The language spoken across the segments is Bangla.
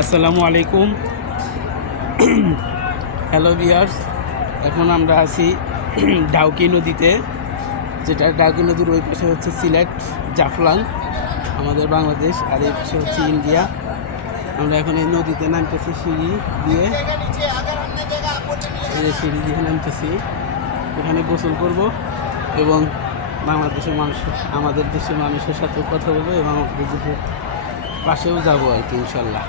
আসসালামু আলাইকুম। হ্যালো ভিউয়ার্স, এখন আমরা আছি ডাউকি নদীতে, যেটা ডাউকি নদীর ওই পাশে হচ্ছে সিলেট জাফলং আমাদের বাংলাদেশ, আর এই পাশে হচ্ছে ইন্ডিয়া। আমরা এখন এই নদীতে নামতেছি সিঁড়ি দিয়ে, এই সিঁড়ি দিয়ে নামতেছি। এখানে গোসল করব এবং বাংলাদেশের মানুষ, আমাদের দেশের মানুষের সাথে কথা বলবো এবং আমাদের দেশের পাশেও যাবো আর কি ইনশাল্লাহ।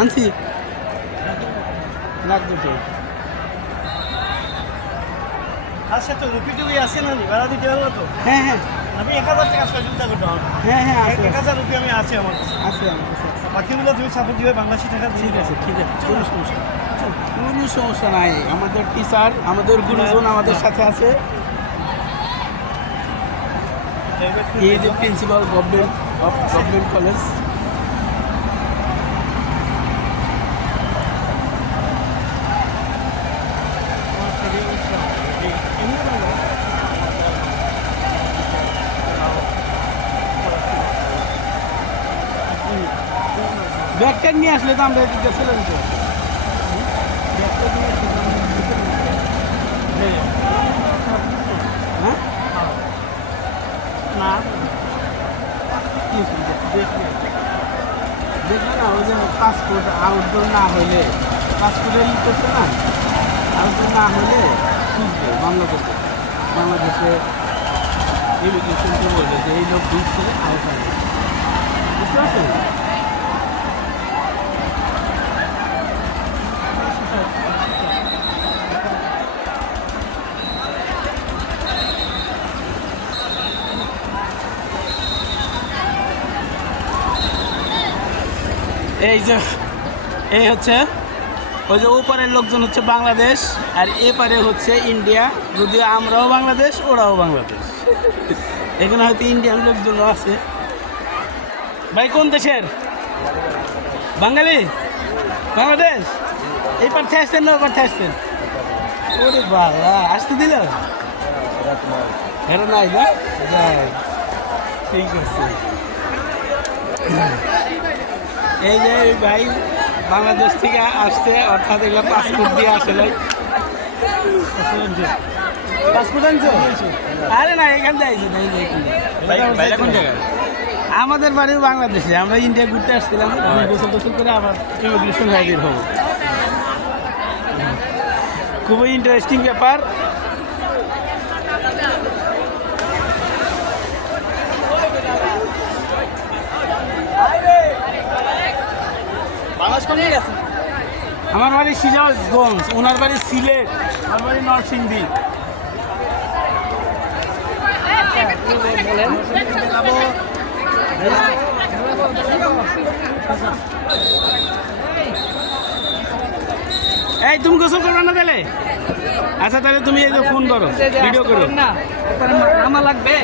আনছি লাগবে তো। আচ্ছা, তো রুপি টুপি আছে না, ভাড়া দিতে পারবো তো? হ্যাঁ হ্যাঁ আমি 1000 টাকা সহযোগিতা করতে হবে। হ্যাঁ হ্যাঁ আছে 1000 রুপি আমি আছে আমার কাছে। আছে আমার কাছে আছে। বাকিগুলো তুমি সাপোর্ট দিবে বাংলাদেশি টাকা দিয়ে। ঠিক আছে ঠিক আছে, কোনো সমস্যা নাই। আমাদের টিচার, আমাদের গুরুজন আমাদের সাথে আছে। এই যে প্রিন্সিপাল গভর্নমেন্ট কলেজ। ব্যাগটা নিয়ে আসলে তো আমরা এদিকে চলে যেতে পারি। হ্যাঁ না দেখবে না, ওই যে পাসপোর্ট আউটডোর না হইলে, পাসপোর্টের ই করছে না, আউটডোর না হইলে খুঁজবে মামলা করবে বাংলাদেশে। ইমিগ্রেশনকে বলবে যে এই লোক ঢুকছে আউটসাইড, বুঝতে পারছেন? এই যে এই হচ্ছে ওই যে ওপারের লোকজন হচ্ছে বাংলাদেশ, আর এপারে হচ্ছে ইন্ডিয়া। যদিও আমরাও বাংলাদেশ, ওরাও বাংলাদেশ। এখানে হয়তো ইন্ডিয়ান লোকজনও আছে। ভাই কোন দেশের? বাঙালি? বাংলাদেশ? এই পার্থে আসতেন না ওপার থেকে আসতেন? ওরে বাবা, আসতে দিল? হেরো নাই না? ঠিক আছে। এই যে ভাই বাংলাদেশ থেকে আসছে, অর্থাৎ এগুলো পাসপোর্ট দিয়ে আসলে। পাসপোর্ট আনছো? আরে না, এখান থেকে আইছে। আমাদের বাড়িও বাংলাদেশে, আমরা ইন্ডিয়া ঘুরতে আসছিলাম। গোসল টোসল করে আবার ইমিগ্রেশন হাজির হবো। খুবই ইন্টারেস্টিং ব্যাপার। আমার বাড়ি সিরাজগঞ্জ, ওনার বাড়ি সিলেট, আমার বাড়ি নরসিংদী। এই তুমি গোসল করবে না তাহলে? আচ্ছা তাহলে তুমি এই যে ফোন করো, ভিডিও করো। আমার লাগবে।